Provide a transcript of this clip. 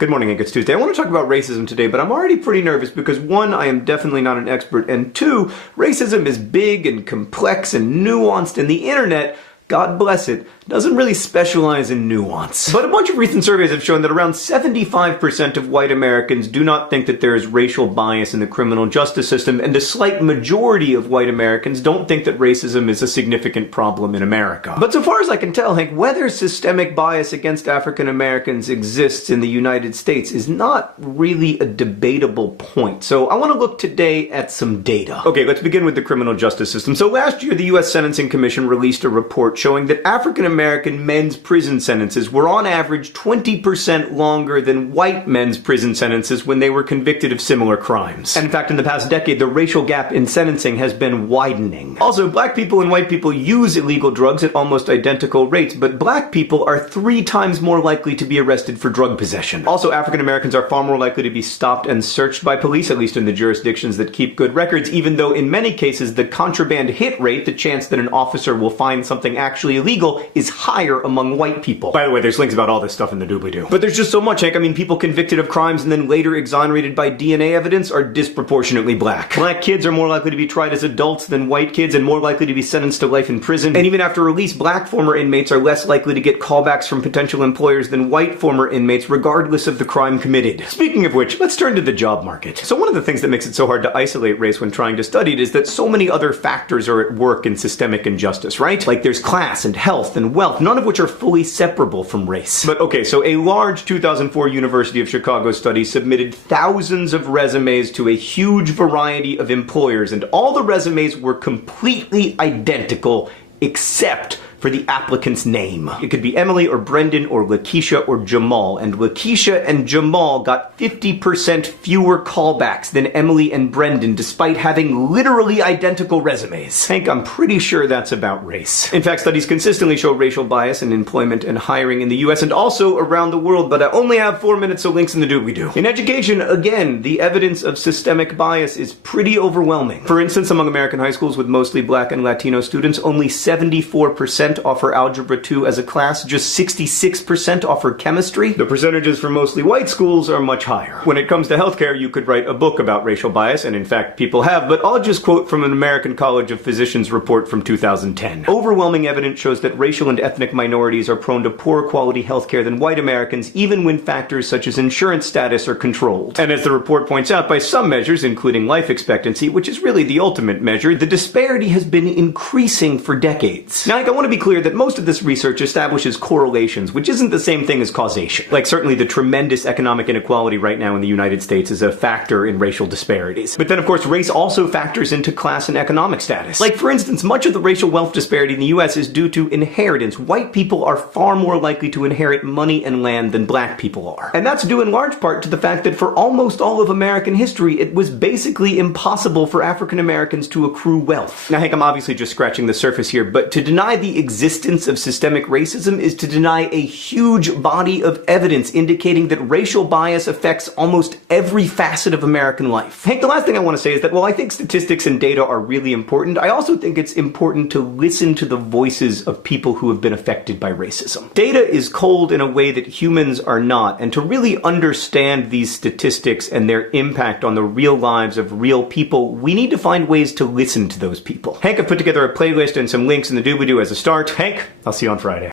Good morning, Hank. It's Tuesday. I want to talk about racism today, but I'm already pretty nervous because one, I am definitely not an expert, and two, racism is big and complex and nuanced, and the internet, God bless it, doesn't really specialize in nuance. But a bunch of recent surveys have shown that around 75% of white Americans do not think that there is racial bias in the criminal justice system, and a slight majority of white Americans don't think that racism is a significant problem in America. But so far as I can tell, Hank, whether systemic bias against African Americans exists in the United States is not really a debatable point. So I want to look today at some data. Okay, let's begin with the criminal justice system. So last year, the U.S. Sentencing Commission released a report showing that African American men's prison sentences were on average 20% longer than white men's prison sentences when they were convicted of similar crimes. And in fact, in the past decade, the racial gap in sentencing has been widening. Also, black people and white people use illegal drugs at almost identical rates, but black people are 3 times more likely to be arrested for drug possession. Also, African Americans are far more likely to be stopped and searched by police, at least in the jurisdictions that keep good records, even though in many cases the contraband hit rate, the chance that an officer will find something actually illegal, is higher among white people. By the way, there's links about all this stuff in the doobly-doo. But there's just so much, Hank. I mean, people convicted of crimes and then later exonerated by DNA evidence are disproportionately black. Black kids are more likely to be tried as adults than white kids and more likely to be sentenced to life in prison. And even after release, black former inmates are less likely to get callbacks from potential employers than white former inmates, regardless of the crime committed. Speaking of which, let's turn to the job market. So one of the things that makes it so hard to isolate race when trying to study it is that so many other factors are at work in systemic injustice, right? Like there's class and health and wealth, none of which are fully separable from race. But okay, so a large 2004 University of Chicago study submitted thousands of resumes to a huge variety of employers, and all the resumes were completely identical except for the applicant's name. It could be Emily or Brendan or Lakeisha or Jamal, and Lakeisha and Jamal got 50% fewer callbacks than Emily and Brendan, despite having literally identical resumes. Hank, I'm pretty sure that's about race. In fact, studies consistently show racial bias in employment and hiring in the US and also around the world, but I only have 4 minutes, so links in the doobly-doo. In education, again, the evidence of systemic bias is pretty overwhelming. For instance, among American high schools with mostly black and Latino students, only 74% offer Algebra 2 as a class, just 66% offer chemistry. The percentages for mostly white schools are much higher. When it comes to healthcare, you could write a book about racial bias, and in fact people have, but I'll just quote from an American College of Physicians report from 2010. Overwhelming evidence shows that racial and ethnic minorities are prone to poorer quality healthcare than white Americans, even when factors such as insurance status are controlled. And as the report points out, by some measures, including life expectancy, which is really the ultimate measure, the disparity has been increasing for decades. Now, I want to be clear that most of this research establishes correlations, which isn't the same thing as causation. Like, certainly the tremendous economic inequality right now in the United States is a factor in racial disparities. But then, of course, race also factors into class and economic status. Like, for instance, much of the racial wealth disparity in the US is due to inheritance. White people are far more likely to inherit money and land than black people are. And that's due in large part to the fact that for almost all of American history, it was basically impossible for African Americans to accrue wealth. Now, Hank, I'm obviously just scratching the surface here, but to deny the existence of systemic racism is to deny a huge body of evidence indicating that racial bias affects almost every facet of American life. Hank, the last thing I want to say is that while I think statistics and data are really important, I also think it's important to listen to the voices of people who have been affected by racism. Data is cold in a way that humans are not, and to really understand these statistics and their impact on the real lives of real people, we need to find ways to listen to those people. Hank, I've put together a playlist and some links in the doobly-doo as a start. Hank, I'll see you on Friday.